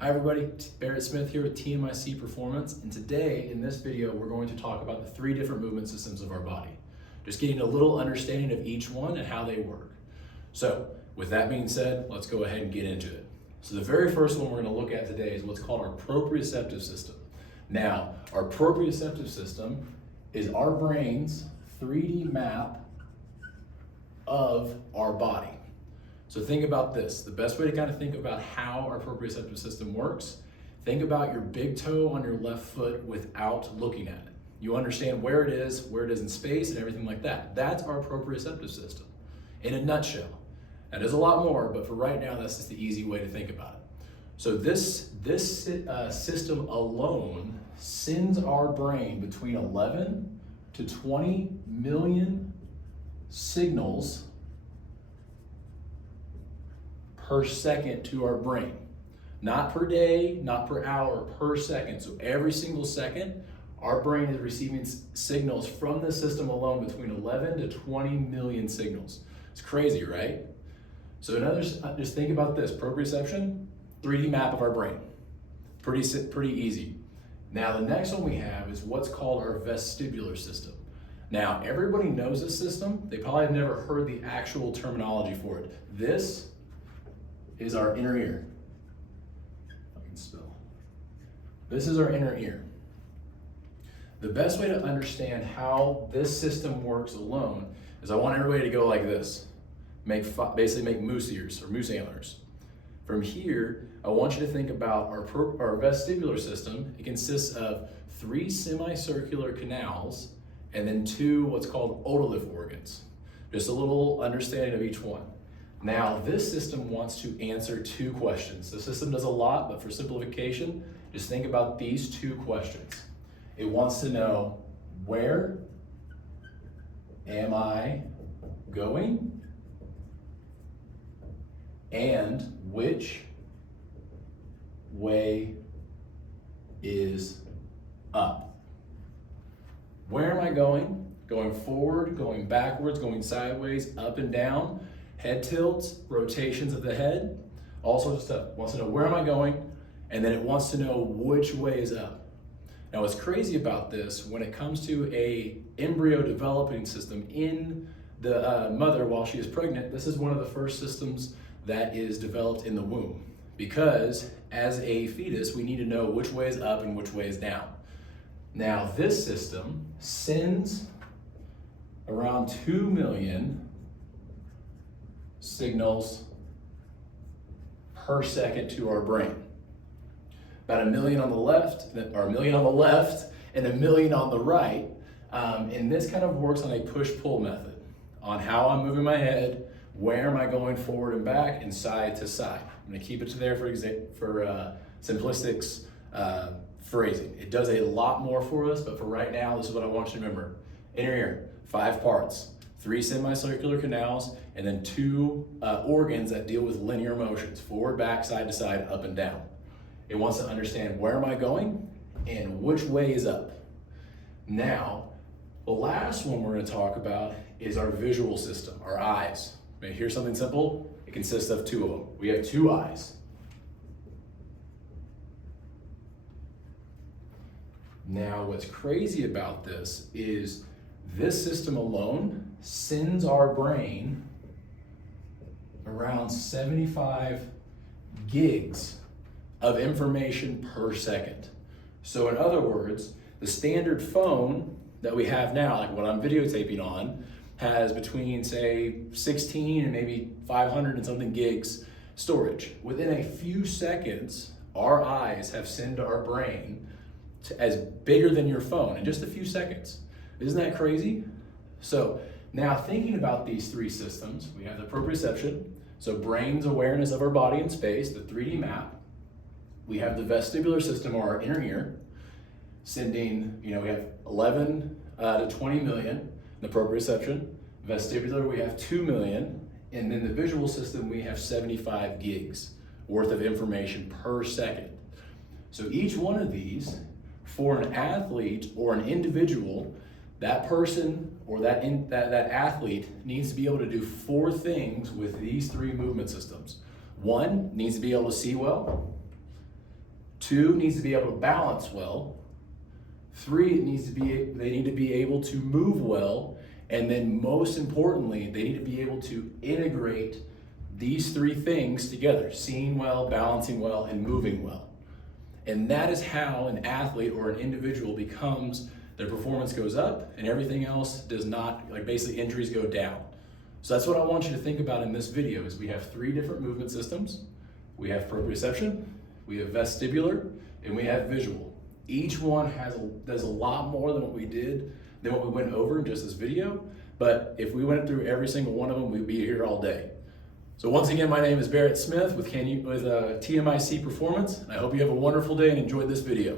Hi everybody, Barrett Smith here with TMIC Performance, and today in this video we're going to talk about the three different movement systems of our body. Just getting a little understanding of each one and how they work. So with that being said, let's go ahead and get into it. So the very first one we're going to look at today is what's called our proprioceptive system. Now, our proprioceptive system is our brain's 3D map of our body. So think about this. The best way to kind of think about how our proprioceptive system works, think about your big toe on your left foot without looking at it. You understand where it is in space and everything like that. That's our proprioceptive system in a nutshell. Now, there's a lot more, but for right now, that's just the easy way to think about it. So this system alone sends our brain between 11 to 20 million signals per second to our brain. Not per day, not per hour, per second. So every single second, our brain is receiving signals from the system alone between 11 to 20 million signals. It's crazy, right? So just think about this, proprioception, 3D map of our brain. Pretty easy. Now the next one we have is what's called our vestibular system. Now everybody knows this system. They probably have never heard the actual terminology for it. This is our inner ear. I can spell. This is our inner ear. The best way to understand how this system works alone is I want everybody to go like this. Basically make moose ears or moose antlers. From here, I want you to think about our vestibular system. It consists of 3 semicircular canals and then 2 what's called otolith organs. Just a little understanding of each one. Now, this system wants to answer 2 questions. The system does a lot, but for simplification, just think about these 2 questions. It wants to know, where am I going? And which way is up? Where am I going? Going forward, going backwards, going sideways, up and down. Head tilts, rotations of the head, all sorts of stuff. It wants to know where am I going, and then it wants to know which way is up. Now what's crazy about this, when it comes to a embryo developing system in the mother while she is pregnant, this is one of the first systems that is developed in the womb. Because as a fetus, we need to know which way is up and which way is down. Now this system sends around 2 million signals per second to our brain. About 1 million on the left, and 1 million on the right. And this kind of works on a push-pull method on how I'm moving my head, where am I going forward and back, and side to side. I'm gonna keep it to there for simplistics phrasing. It does a lot more for us, but for right now, this is what I want you to remember. Inner ear, 5 parts. 3 semicircular canals, and then 2 organs that deal with linear motions, forward, back, side to side, up and down. It wants to understand where am I going and which way is up. Now, the last one we're going to talk about is our visual system, our eyes. Here's something simple. It consists of 2 of them. We have 2 eyes. Now, what's crazy about this is this system alone sends our brain around 75 gigs of information per second. So in other words, the standard phone that we have now, like what I'm videotaping on, has between say 16 and maybe 500 and something gigs storage. Within a few seconds, our eyes have sent our brain as bigger than your phone in just a few seconds. Isn't that crazy? So now thinking about these 3 systems, we have the proprioception, so brain's awareness of our body in space, the 3D map. We have the vestibular system, or our inner ear, sending, we have 11 to 20 million, the proprioception. Vestibular, we have 2 million, and then the visual system, we have 75 gigs worth of information per second. So each one of these, for an athlete or an individual, that person or that athlete needs to be able to do 4 things with these 3 movement systems. 1, needs to be able to see well. 2, it needs to be able to balance well. 3, they need to be able to move well. And then most importantly, they need to be able to integrate these 3 things together: seeing well, balancing well, and moving well. And that is how an athlete or an individual becomes, their performance goes up and everything else does not, like basically injuries go down. So that's what I want you to think about in this video is we have 3 different movement systems. We have proprioception, we have vestibular, and we have visual. Each one does a lot more than what we went over in just this video. But if we went through every single one of them, we'd be here all day. So once again, my name is Barrett Smith with TMIC Performance. And I hope you have a wonderful day and enjoyed this video.